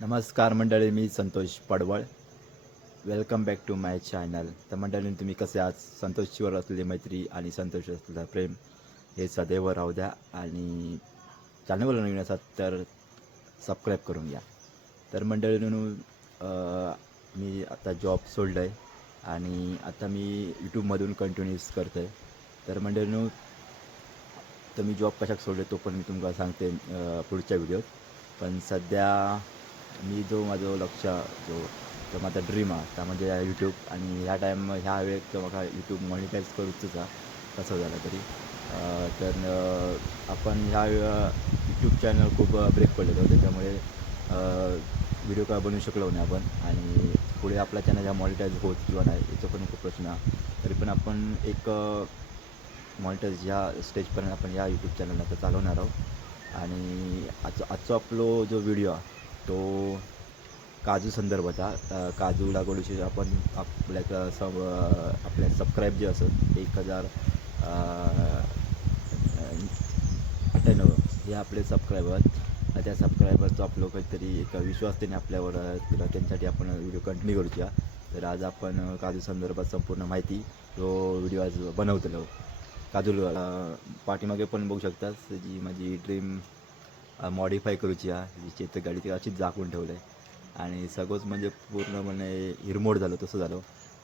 नमस्कार मंडळी, मी Santosh Padwal. Welcome back to my channel. तर मंडळी, तुम्ही कसे आज संतोषवर असलेली मैत्री आणि संतोष असलेलं प्रेम हे सदैव राहू द्या. आणि चॅनलवर नवीन असाल तर सबस्क्राईब करून घ्या. तर मंडळींनो, मी आता जॉब सोडलं आहे आणि आता मी यूट्यूबमधून कंटिन्यूस करतो आहे. तर मंडळींनो, तर मी जॉब कशाक सोडले तो पण मी तुम्हाला सांगते पुढच्या व्हिडिओत. पण सध्या मी जो माझं लक्ष जो तो माझा ड्रीम आहे त्यामध्ये यूट्यूब. आणि ह्या वेळेत तर म्हाका यूट्यूब मॉनिटाईज करूचंच आहे कसं झालं तरी. आपण यूट्यूब चॅनल खूप ब्रेक पडलेलो त्याच्यामुळे व्हिडिओ काय बनवू शकलो नाही आपण. आणि पुढे आपला चॅनल ह्या मॉनिटाईज होत किंवा नाही याचा पण खूप प्रश्न आहे. तरी पण आपण एक मॉनिटाईज ह्या स्टेजपर्यंत आपण या यूट्यूब चॅनलला आता चालवणार आहोत. आणि आजचा आपलो जो व्हिडिओ आहे तो काजू संदर्भात. काजू लागवडीचे आपण आपल्या सबस्क्राईब जे असत 1098 हे आपले सबस्क्रायबर. त्या सबस्क्रायबरचं आपलं काहीतरी एक विश्वास त्याने आपल्यावर केला, त्यांच्यासाठी आपण व्हिडिओ कंटिन्यू करूया. तर आज आपण काजू संदर्भात संपूर्ण माहिती तो व्हिडिओ आज बनवतलो. काजू पाठीमागे पण बघू शकतात जी माझी ड्रीम मॉडिफाय करूची आहे, जी चेतक गाडी ती अशीच झाकून ठेवलं आहे. आणि सगळंच म्हणजे पूर्णपणे हिरमोड झालं तसं झालं.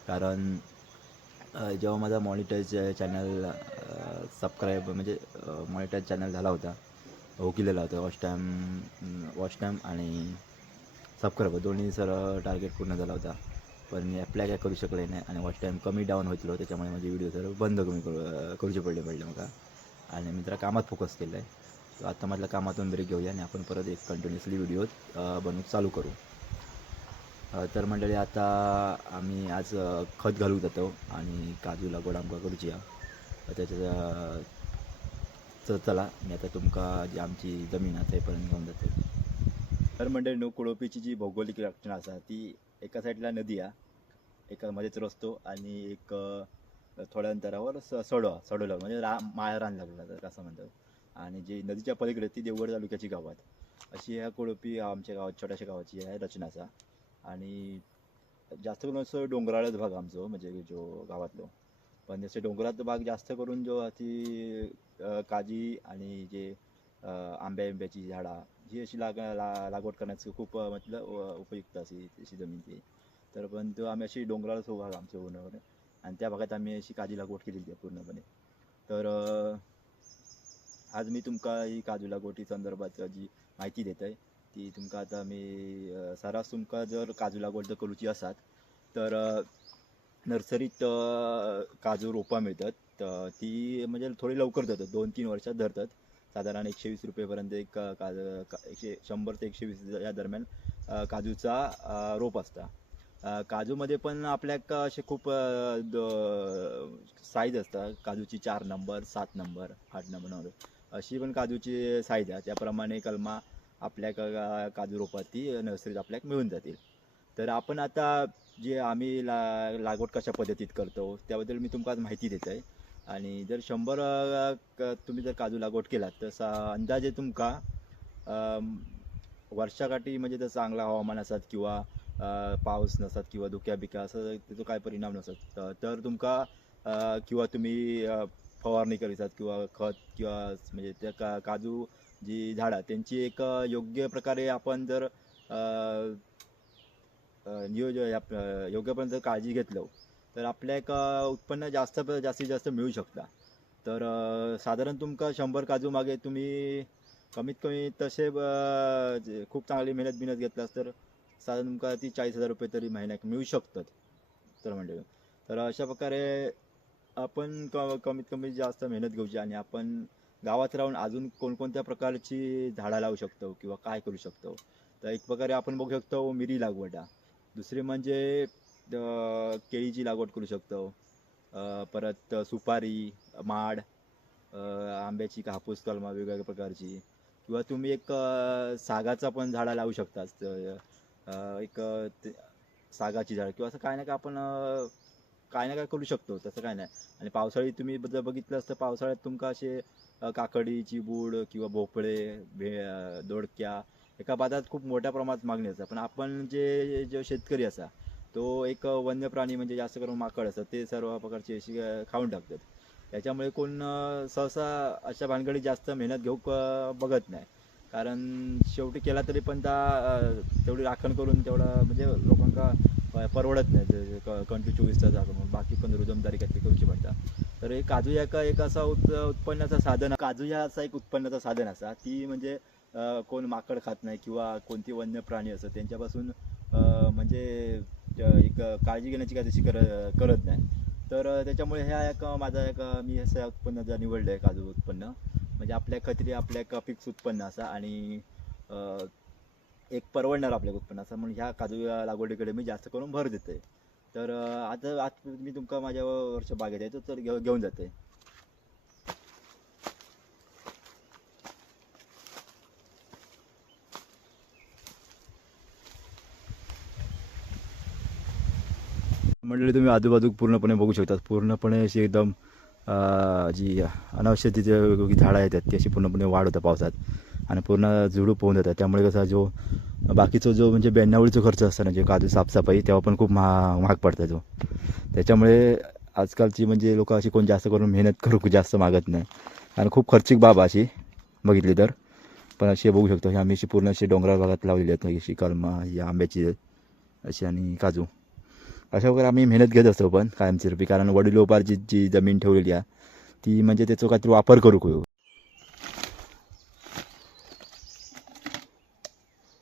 कारण जेव्हा माझा मॉनिटाईज चॅनल सबस्क्राईब म्हणजे मॉनिटाईज चॅनल झाला होता, हो केलेला होता वॉच टाईम आणि सबस्क्रायबर दोन्ही टार्गेट पूर्ण झाला होता. पण मी अप्लाय काय करू शकले नाही आणि वॉच टाईम कमी डाऊन होतलो, त्याच्यामुळे माझे व्हिडिओ बंद करूचे पडले मला. आणि मी जरा कामात फोकस केलं आहे. तर आता म्हटलं कामातून ब्रेक घेऊया आणि आपण परत एक कंटिन्युअसली व्हिडिओ बनवून चालू करू. तर मंडळी, आता आम्ही आज खत घालूक जातो आणि काजू लागवड आमकां करूची आहे. त्याच्या चला मी आता तुमका जी आमची जमीन आहे थंयपर्यंत घेऊन जातो. तर मंडळी, कुळोपीची जी भौगोलिक रचना असा ती एका साईडला नदी आहे, एका मध्येच रस्तो आणि एक थोड्या अंतरावर सडोला म्हणजे माळरान लागला तर असं म्हणतात. आणि जी नदीच्या पलीकडे ती देवगड तालुक्याची गावात अशी ह्या कोळपी आमच्या गावात छोट्याशा गावाची आहे रचना असा. आणि जास्त करून असं डोंगराळच भाग आमचो म्हणजे जो गावातलो. पण जसे डोंगरात भाग जास्त करून जो ती काजी आणि जे आंब्याची झाडा ही अशी लागवड करण्याचं खूप म्हटलं उपयुक्त अशी जमीन ती. तर पण तो आम्ही अशी डोंगराळच भाग आमचं पूर्णपणे, आणि त्या भागात आम्ही अशी काजी लागवड केलेली आहे पूर्णपणे. तर आज मी तुमका ही काजू लागवडी संदर्भात जी माहिती देत आहे ती तुमका आता मी सरास तुमका जर काजू लागवड जर करूची असात तर नर्सरीत काजू रोपा मिळतात. तर ती म्हणजे थोडी लवकर धरतात, 2-3 वर्षात धरतात. साधारण 120 रुपयेपर्यंत एक 100 ते 120 या दरम्यान काजूचा रोप असता. काजूमध्ये पण आपल्याक असे खूप साईज असतात काजूची. 4 नंबर, 7 नंबर, 8 नंबर अशी पण काजूची साईज आहे. त्याप्रमाणे कलमा आपल्या काजू रोपात ती नर्सरीत आपल्याक मिळून जातील. तर आपण आता जे आम्ही लागवड कशा पद्धतीत करतो त्याबद्दल मी तुमका आज माहिती देत आहे. आणि जर 100 तुम्ही जर काजू लागवड केलात तर अंदाजे तुमका वर्षाकाठी म्हणजे जर चांगला हवामान असत किंवा पाऊस नसत किंवा धुक्या बिक्या असं त्याचा काय परिणाम नसत तर तुमका किंवा तुम्ही फवारणी करीतात किंवा खत किंवा म्हणजे त्या काजू जी झाडं त्यांची एक योग्य प्रकारे आपण जर योग्यपर्यंत काळजी घेतलं तर आपल्या एक उत्पन्न जास्तीत जास्त मिळू शकता. तर साधारण तुमका 100 काजू मागे तुम्ही कमीत कमी तसे खूप चांगली मेहनत घेतलास तर साधारण तुमका ती 40,000 रुपये तरी महिन्याक मिळू शकतात. तर म्हणजे तर अशा प्रकारे आपण कमीत कमी जास्त मेहनत घेऊची आणि आपण गावात राहून अजून कोणकोणत्या प्रकारची झाडं लावू शकतो किंवा काय करू शकतो. तर एक प्रकारे आपण बघू शकतो मिरी लागवड. दुसरी म्हणजे केळीची लागवड करू शकतो. परत सुपारी, माड, आंब्याची, हापूस कलमा वेगवेगळ्या प्रकारची. किंवा तुम्ही एक सागाचा पण झाडं लावू शकता. एक सागाची झाडं किंवा असं काय ना काय आपण काय ना काय करू शकतो, तसं काय नाही. आणि पावसाळी तुम्ही जर बघितलं असतं पावसाळ्यात तुमका असे काकडी, चिबूड किंवा भोपळे, दोडक्या एका बाजारात खूप मोठ्या प्रमाणात मागणी असते. पण आपण जे जो शेतकरी असा तो एक वन्य प्राणी म्हणजे जास्त करून माकड असतात ते सर्व प्रकारचे अशी खाऊन टाकतात. त्याच्यामुळे कोण सहसा अशा भानगडीत जास्त मेहनत घेऊ बघत नाही. कारण शेवटी केला तरी पण तेवढी राखण करून तेवढं म्हणजे लोकांना परवडत नाही. कंटिन्यू 24 तास राखून बाकी पण रोजंदारी काहीतरी करूची पडतात. तर हे काजू एक असा उत्पन्नाचा साधन, काजू या असा एक उत्पन्नाचा साधन असा ती म्हणजे कोण माकड खात नाही किंवा कोणती वन्य प्राणी असतं त्यांच्यापासून म्हणजे एक काळजी घेण्याची काय तशी करत नाही. तर त्याच्यामुळे ह्या एक माझा एक मी असं उत्पन्न जर निवडलं आहे काजू उत्पन्न म्हणजे आपल्या खत्री आपल्या एक फिक्स उत्पन्न असा आणि एक परवडणार आपल्या उत्पन्न असं म्हणून ह्या काजू लागवडीकडे मी जास्त करून भर देते. तर आता आज मी तुमका माझ्या वर्ष बागेत आहे तर घेऊन जाते. मंडळी तुम्ही आजूबाजू पूर्णपणे बघू शकता. पूर्णपणे अशी एकदम जी अनावश्यक तिथे वेगवेगळी झाडं आहेत ती अशी पूर्णपणे वाढ होतं पावसात आणि पूर्ण झुडूप होऊन जातात. त्यामुळे कसा जो बाकीचा जो म्हणजे बेंडावळीचा खर्च असतो ना जे काजू साफसफाई तेव्हा पण खूप महाग पडतं जो. त्याच्यामुळे आजकालची म्हणजे लोक अशी कोण जास्त करून मेहनत करू जास्त मागत नाही आणि खूप खर्चिक बाब अशी बघितली तर. पण अशी बघू शकतो ही आम्ही अशी पूर्ण अशी डोंगराळ भागात लावलेली आहेत अशी कलमा ही आंब्याची अशी आणि काजू अशा वगैरे आम्ही मेहनत घेत असतो पण कायमस्वरूपी. कारण वडिलोपार्जित जी जमीन ठेवलेली आहे ती म्हणजे त्याचा काहीतरी वापर करू.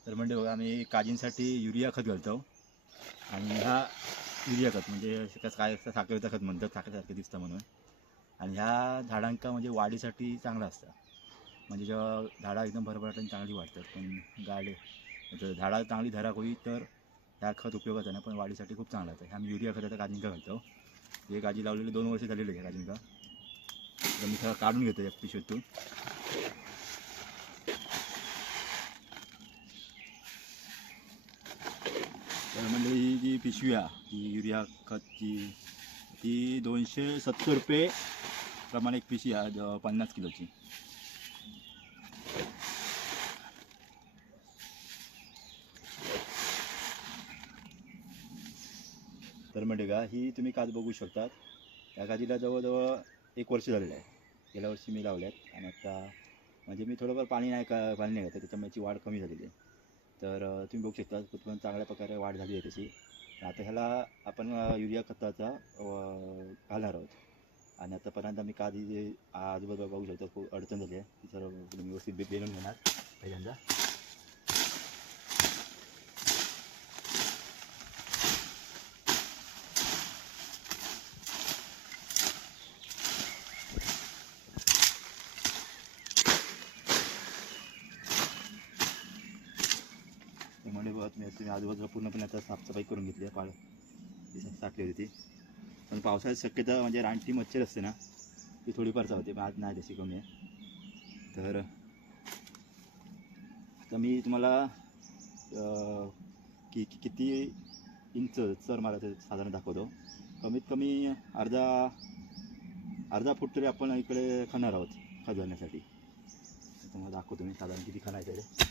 तर म्हणजे बघा आम्ही काजींसाठी युरिया खत घालतो आणि ह्या युरिया खत म्हणजे काय असतं साखरेचं खत म्हणतात साखरेसारखं दिसतं म्हणून. आणि ह्या झाडांका म्हणजे वाढीसाठी चांगलं असतं म्हणजे जेव्हा झाडं एकदम भरभराट चांगली वाढतात. पण झाडा चांगली धराक होई तर ह्या खत उपयोगाचा नाही पण वाढीसाठी खूप चांगला आहे. आम्ही युरिया खत आता काजींका घालतो. हे काजी लावलेले 2 वर्ष झालेले आहे काजींका. तर मी काढून घेतो एक पिशवीतून. तर म्हणजे ही जी पिशवी आहे ही युरिया खतची ती 270 रुपये प्रमाणे एक पिशवी आहे 50 किलोची. तर म्हणजे का ही तुम्ही काज बघू शकतात. त्या काजीला जवळजवळ 1 वर्ष झालेलं आहे. गेल्या वर्षी मी लावल्यात आणि आता म्हणजे मी थोडंफार पाणी नाही घातलं त्याच्यामुळे याची वाढ कमी झालेली आहे. तर तुम्ही बघू शकता उत्पन्न चांगल्या प्रकारे वाढ झाली आहे त्याची. आता ह्याला आपण युरिया खताचा घालणार आहोत. आणि आतापर्यंत आम्ही काजी जे आजूबाजूला बघू शकतो खूप अडचण झाली आहे ती सर्व व्यवस्थित बेलून घेणार पहिल्यांदा. म्हणजे बघा तुम्ही आजूबाजूला पूर्णपणे आता साफसफाई करून घेतली आहे. साठली होती पण पावसाळ्यात शक्यता म्हणजे रानटी मच्छर असते ना ती थोडीफार चावते पण आज नाही तशी कमी आहे. तर आता मी तुम्हाला किती इंच चर मला ते साधारण दाखवतो. कमीत कमी अर्धा फूट तरी आपण इकडे खाणार आहोत खत घालण्यासाठी. तुम्हाला दाखवतो मी साधारण किती खाणायचं आहे.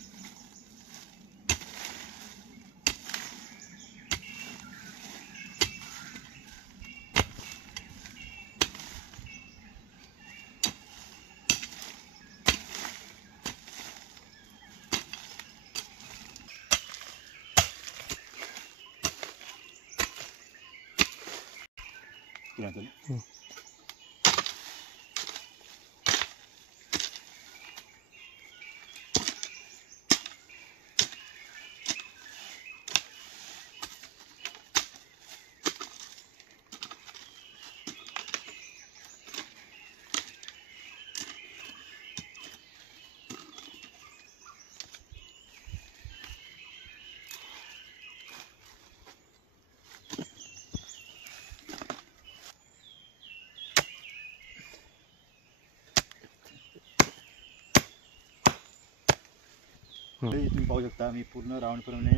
तुम्ही पाहू शकता मी पूर्ण राऊंडप्रमाणे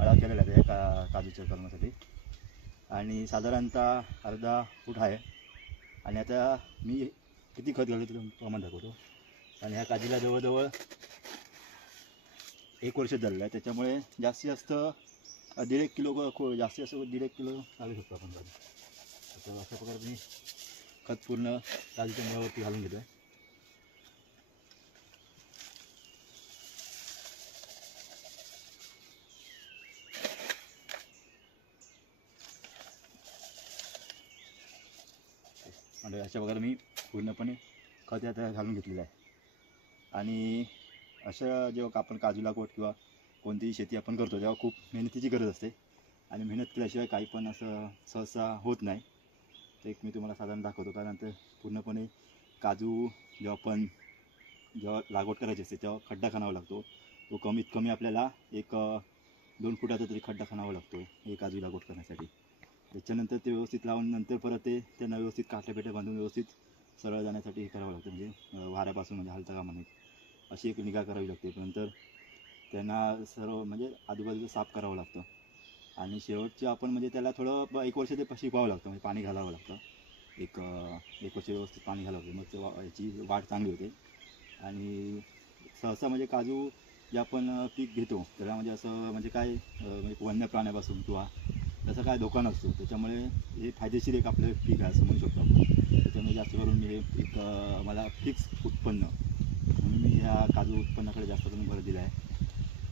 अळा केलेला आहे काजूच्या कलमासाठी आणि साधारणतः अर्धा फूट आहे. आणि आता मी किती खत घालतो तुला प्रमाण दाखवतो. आणि ह्या काजीला जवळजवळ 1 वर्ष झालेलं आहे, त्याच्यामुळे जास्तीत जास्त 1.5 किलो जास्तीत जास्त 1.5 किलो घालू शकतो आपण काजू. तर अशा प्रकारे मी खत पूर्ण काजूच्या मुळावरती घालून घेतो आहे. म्हणजे अशा प्रकारे मी पूर्णपणे खत यात घालून घेतलेलं आहे. आणि अशा जेव्हा आपण काजू लागवड किंवा कोणतीही शेती आपण करतो तेव्हा खूप मेहनतीची गरज असते आणि मेहनत केल्याशिवाय काही पण असं सहसा होत नाही. तर एक मी तुम्हाला साधारण दाखवतो. कारण ते पूर्णपणे काजू जेव्हा लागवड करायची असते तेव्हा खड्डा खणावा लागतो. तो कमीत कमी आपल्याला 1-2 फुटाचा तरी खड्डा खणावा लागतो हे काजू लागवड करण्यासाठी. त्याच्यानंतर ते व्यवस्थित लावून नंतर परत त्यांना व्यवस्थित काट्यापेट्या बांधून व्यवस्थित सरळ जाण्यासाठी हे करावं लागतं. म्हणजे वाऱ्यापासून म्हणजे हलता कामा नये अशी एक निगा करावी लागते. नंतर त्यांना सर्व म्हणजे आजूबाजूचं साफ करावं लागतं. आणि शेवटचे आपण म्हणजे त्याला थोडं 1 वर्ष ते शिकवावं लागतं. म्हणजे पाणी घालावं लागतं. एक वर्ष व्यवस्थित पाणी घालावं लागतं. मग याची वाढ चांगली होते. आणि सहसा म्हणजे काजू जे आपण पीक घेतो त्याला म्हणजे असं म्हणजे काय म्हणजे वन्य प्राण्यापासून किंवा त्याचा काय धोका नसतो. त्याच्यामुळे हे फायदेशीर एक आपलं पीक आहे असं म्हणू शकतो आपण. त्याच्यामुळे जास्त करून मी हे मला फिक्स उत्पन्न म्हणून मी ह्या काजू उत्पन्नाकडे जास्त करून भर दिला आहे.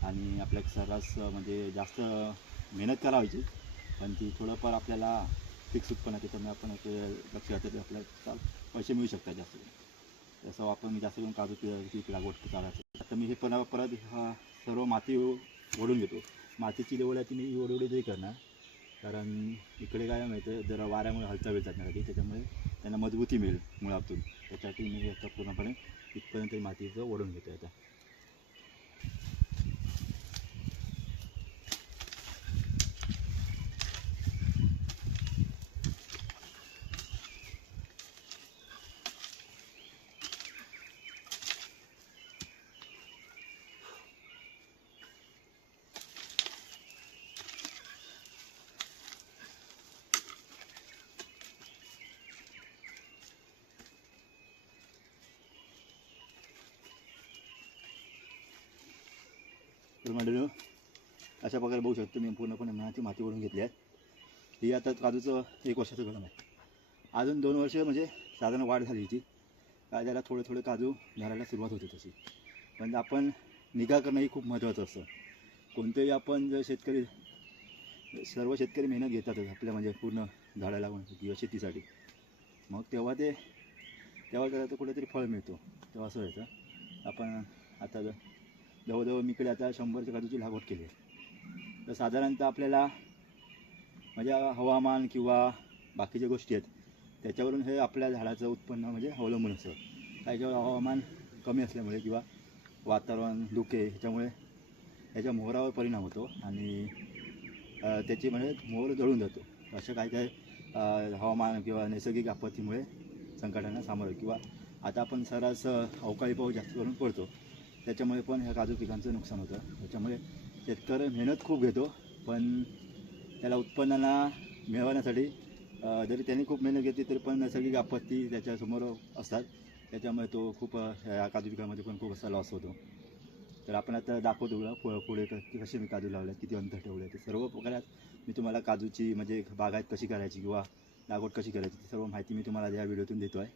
आणि आपल्या सर्रास म्हणजे जास्त मेहनत करायची पण ती थोडंफार आपल्याला फिक्स उत्पन्न त्याच्यामुळे आपण लक्ष घातलं तर आपल्याला पैसे मिळू शकतात जास्त. तसं आपण जास्त करून काजू पीक लागवड करायचं. आता मी हे परत हा सर्व माती ओढून घेतो. मातीची लेवल आहे ती मी ओढवडी नाही करणार. कारण इकडे काय माहिती जरा वाऱ्यामुळे हलता वेळ जात नाही त्याच्यामुळे त्यांना मजबूती मिळेल मुळातून. त्याच्यासाठी मी याचा पूर्णपणे इथपर्यंत मातीचं ओढून घेतो आता. तर मंडळी अशा प्रकारे बघू शकतो मी पूर्णपणे माती ओढून घेतली आहे. ही आता काजूचं 1 वर्षाचं कलम आहे. अजून 2 वर्ष म्हणजे साधारण वाढ झाली याची. काय त्याला थोडे काजू धरायला सुरुवात होते तशी. पण आपण निगा करणं ही खूप महत्त्वाचं असतं. कोणतेही आपण जर सर्व शेतकरी मेहनत घेतातच आपल्या म्हणजे पूर्ण झाडं लावून किंवा शेतीसाठी. मग तेव्हा त्याला तर कुठेतरी फळ मिळतो. तेव्हा असं व्हायचं. आपण आता जवळजवळ मीकडे आता 100च्या काजूची लागवड केली आहे. तर साधारणतः आपल्याला म्हणजे हवामान किंवा बाकीच्या गोष्टी आहेत त्याच्यावरून हे आपल्या झाडाचं उत्पन्न म्हणजे अवलंबून असतं. काही जेव्हा हवामान कमी असल्यामुळे किंवा वातावरण धुके ह्याच्यामुळे ह्याच्या मोहरावर परिणाम होतो आणि त्याची म्हणजे मोहर जळून जातो. असं काय हवामान किंवा नैसर्गिक आपत्तीमुळे संकटांना सामोरं किंवा आता आपण सर्रास अवकाळी पाऊस जास्त करून पडतो त्याच्यामुळे पण ह्या काजू पिकांचं नुकसान होतं. त्याच्यामुळे शेतकरी मेहनत खूप घेतो पण त्याला उत्पन्नाला मिळवण्यासाठी जरी त्यांनी खूप मेहनत घेतली तरी पण नैसर्गिक आपत्ती त्याच्यासमोर असतात. त्याच्यामुळे तो खूप ह्या काजू पिकामध्ये पण खूप असा लॉस होतो. तर आपण आता दाखवतो पुढे कसे मी काजू लावले किती अंतर ठेवले ते सर्व प्रकारात मी तुम्हाला काजूची म्हणजे बागायत कशी करायची किंवा लागवड कशी करायची ती सर्व माहिती मी तुम्हाला या व्हिडिओतून देतो आहे.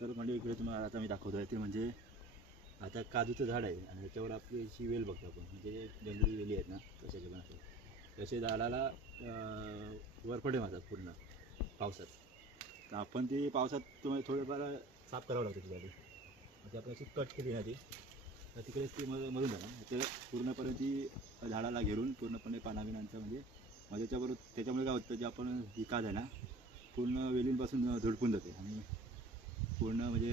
तर म्हणजे इकडे तुम्हाला आता मी दाखवतो आहे ते म्हणजे आता काजूचं झाड आहे आणि त्याच्यावर आपली अशी वेल बघतो आपण म्हणजे जंगली वेली आहेत ना तशाचे पण असं तसे झाडाला वरपडे मारतात पूर्ण पावसात. तर आपण ते पावसात थोडंफार साफ करावं लागतं ती झाडी. म्हणजे आपण अशी कट केली ना ती तर तिकडेच ती मरून जाणार. त्याला पूर्णपणे ती झाडाला घेरून पूर्णपणे पानाबिनांचं म्हणजे त्याच्यामुळे काय होतं जे आपण ही काज आहे ना पूर्ण वेलींपासून झुडपून जाते आणि पूर्ण म्हणजे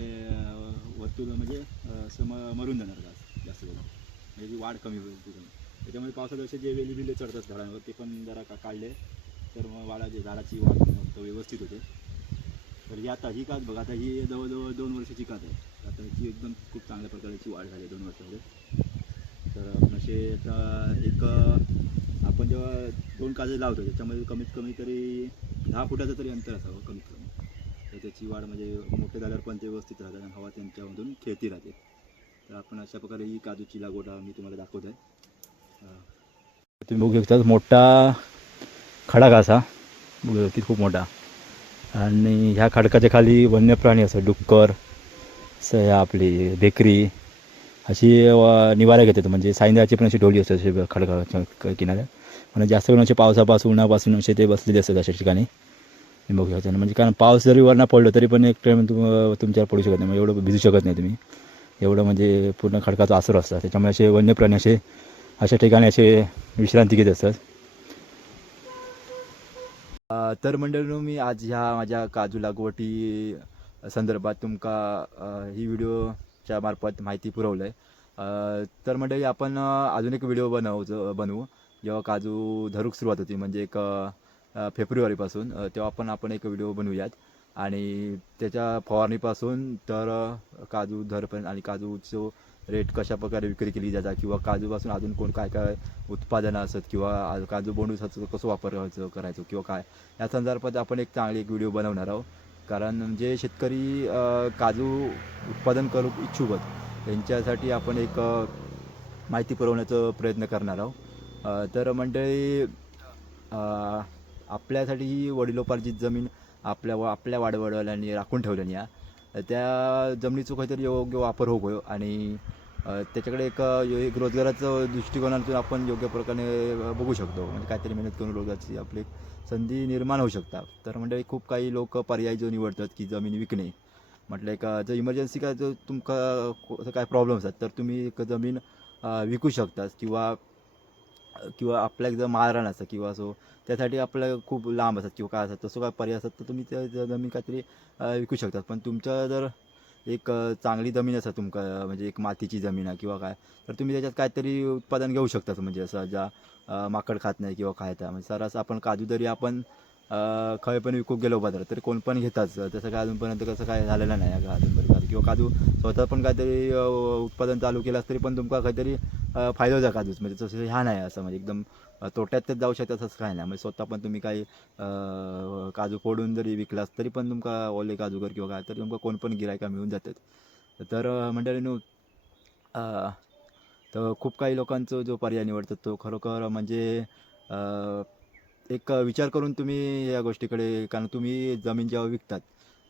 वरतून म्हणजे असं मरून जाणार घास जास्त करून म्हणजे ती वाढ कमी होईल तिथून. त्याच्यामुळे पावसात असे जे वेली चढतात झाडांवर ते पण जरा काढले तर मग झाडाची वाढ मग व्यवस्थित होते. तर ही आता ही काज बघा आता ही जवळजवळ 2 वर्षाची काज आहे. आता ह्याची एकदम खूप चांगल्या प्रकारची वाढ झाली 2 वर्षामध्ये. तर आपण असे आता आपण जेव्हा 2 काजं लावतो त्याच्यामध्ये कमीत कमी तरी 10 फुटाचं तरी अंतर असावं कमीत कमी. तर त्याची वाढ म्हणजे मोठे झाल्यावर पण ते व्यवस्थित राहतात आणि हवा त्यांच्यामधून खेळती राहते. तर आपण अशा प्रकारे ही काजूची लागवड मी तुम्हाला दाखवत आहे. तुम्ही बघू शकता मोठा खडक असा बघू की खूप मोठा, आणि ह्या खडकाच्या खाली वन्य प्राणी असं डुक्कर आपली बेकरी अशी निवारा घेतात. म्हणजे सायंकाळची पण अशी ढोली असतात असे खडकाच्या किनाऱ्या, म्हणजे जास्त करून असे पावसापासून उन्हापासून असे ते बसलेले असतात अशा ठिकाणी. बघू शकता म्हणजे कारण पाऊस जरी वरनं पडलं तरी पण एक टाईम तुमच्यावर पडू शकत नाही, म्हणजे एवढं भिजू शकत नाही तुम्ही, एवढं म्हणजे पूर्ण खडकाचा आसर असतात. त्याच्यामुळे असे वन्य प्राणी असे अशा ठिकाणी असे विश्रांती घेत असतात. तर मंडळींनो, मी आज ह्या माझ्या काजू लागवडी संदर्भात तुमका ही व्हिडिओच्या मार्फत माहिती पुरवलं आहे. तर मंडळी आपण अजून एक व्हिडिओ बनवू जेव्हा काजू धरूक सुरुवात होती, म्हणजे एक फेब्रुवारीपासून, तेव्हा आपण एक व्हिडिओ बनवूयात. आणि त्याच्या फवारणीपासून तर काजू धरपर्यंत आणि काजूचं रेट कशा प्रकारे विक्री केली जातात, किंवा काजूपासून अजून कोण काय काय उत्पादनं असतात, किंवा काजू बोंडूसाचं कसं करायचं किंवा काय, या संदर्भात आपण एक चांगली एक व्हिडिओ बनवणार आहोत. कारण जे शेतकरी काजू उत्पादन करू इच्छुक आहेत त्यांच्यासाठी आपण एक माहिती पुरवण्याचा प्रयत्न करणार आहोत. तर मंडळी, आपल्यासाठी ही वडिलोपार्जित जमीन आपल्या वाडवडिलांनी राखून ठेवल्याने त्या जमिनीचा काहीतरी योग्य वापर होईल, आणि त्याच्याकडे एक रोजगाराचं दृष्टिकोनातून आपण योग्य प्रकारे बघू शकतो. म्हणजे काहीतरी मेहनत करून रोजगाराची आपली संधी निर्माण होऊ शकतात. तर म्हणजे खूप काही लोक पर्याय जो निवडतात की जमीन विकणे. म्हटलं का जर इमर्जन्सी काय जर तुमका काय प्रॉब्लेम असतात तर तुम्ही एक जमीन विकू शकतात, किंवा किंवा आपल्या जर माळरान असतं किंवा असो त्यासाठी आपलं खूप लांब असतात किंवा काय असतात, तसं काय पर्याय असतात तर तुम्ही त्या जमीन काहीतरी विकू शकतात. पण तुमच्या जर एक चांगली जमीन असं तुमका म्हणजे एक मातीची जमीन आहे किंवा काय, तर तुम्ही त्याच्यात काहीतरी उत्पादन घेऊ शकता. म्हणजे असं ज्या माकड खात नाही किंवा काय, त्या म्हणजे सरस आपण काजू जरी आपण खय पण विकू गेलो बाजारात तरी कोण पण घेताच. तसं काय अजूनपर्यंत कसं काय झालेलं नाही आहे अजूनपर्यंत, किंवा काजू स्वतः पण काहीतरी उत्पादन चालू केलं तरी पण तुमका काहीतरी फायदा होता काजूच. म्हणजे तसं ह्या नाही असं म्हणजे एकदम तोट्यात जाऊ शकतात असं काय नाही. म्हणजे स्वतः पण तुम्ही काही काजू फोडून जरी विकलास तरी पण तुमका ओले काजूगर किंवा काय तरी तुमका कोण पण गिरायका मिळून जातात. तर मंडळींनो, तर खूप काही लोकांचा जो पर्याय निवडतात तो खरोखर म्हणजे एक विचार करून तुम्ही या गोष्टीकडे, कारण तुम्ही जमीन जेव्हा विकतात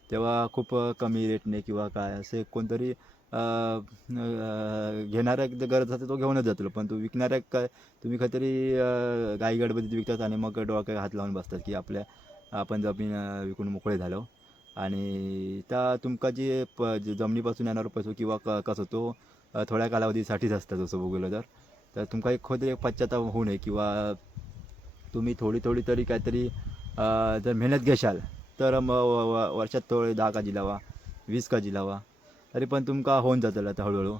तेव्हा खूप कमी रेटने किंवा काय असे कोणतरी घेणाऱ्या गरज असते तो घेऊनच जातो, पण तो विकणाऱ्या काय तुम्ही काहीतरी घाई गडबडीत विकतात आणि मग डोक्यात हात लावून बसतात की आपण जमीन विकून मोकळे झालो. आणि त्या तुमका जे जमिनीपासून येणारा पैसो किंवा कसं तो थोड्या कालावधीसाठीच असतं जसं बघलं तर तुमका एक एक पश्चाताप होऊ नये, किंवा तुम्ही थोडी थोडी तरी काहीतरी जर मेहनत घेशाल तर मग वर्षात थोडे 10 काजी लावा, 20 काजी लावा, तरी पण तुमका होऊन जातं आता हळूहळू.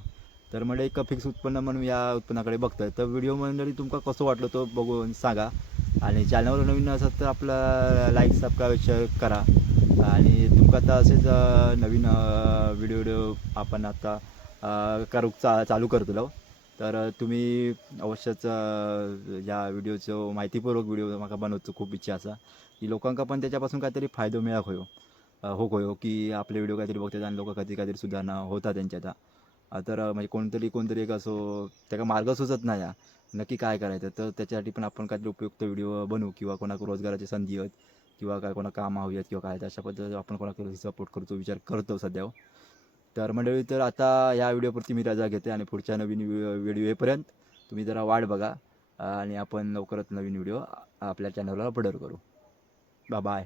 तर म्हणजे एक फिक्स उत्पन्न म्हणून या उत्पन्नाकडे बघताय. तर व्हिडिओ मंडळी तुमका कसं वाटलं तो बघून सांगा, आणि चॅनलवर नवीन असेल तर आपला लाईक सबस्क्राईब शेअर करा. आणि तुमका आता असेच नवीन व्हिडिओ आपण आता चालू करतो. तर तुम्ही अवश्यच या व्हिडिओचं माहितीपूर्वक व्हिडिओ मला बनवतो खूप इच्छा असा की लोकांका पण त्याच्यापासून काहीतरी फायदा मिळाक होयो. होयो की आपले व्हिडिओ काहीतरी बघतात आणि लोक काहीतरी सुधारणा होतात त्यांच्यात. तर म्हणजे कोणतरी एक असो त्याला मार्ग सुचत नाही नक्की काय करायचं, तर त्याच्यासाठी पण आपण काहीतरी उपयुक्त व्हिडिओ बनवू, किंवा कोणाकडे रोजगाराची संधी आहेत किंवा काय कोणा काम हवी आहेत किंवा काय, तर अशा पद्धतीने आपण कोणाकडे सपोर्ट करतो विचार करतो सध्या. तर मंडळी, तर आता या व्हिडिओवरती मी रजा घेते आणि पुढच्या नवीन व्हिडिओ येईपर्यंत तुम्ही जरा वाट बघा, आणि आपण लवकरच नवीन व्हिडिओ आपल्या चॅनलला अपलोड करू. बाय.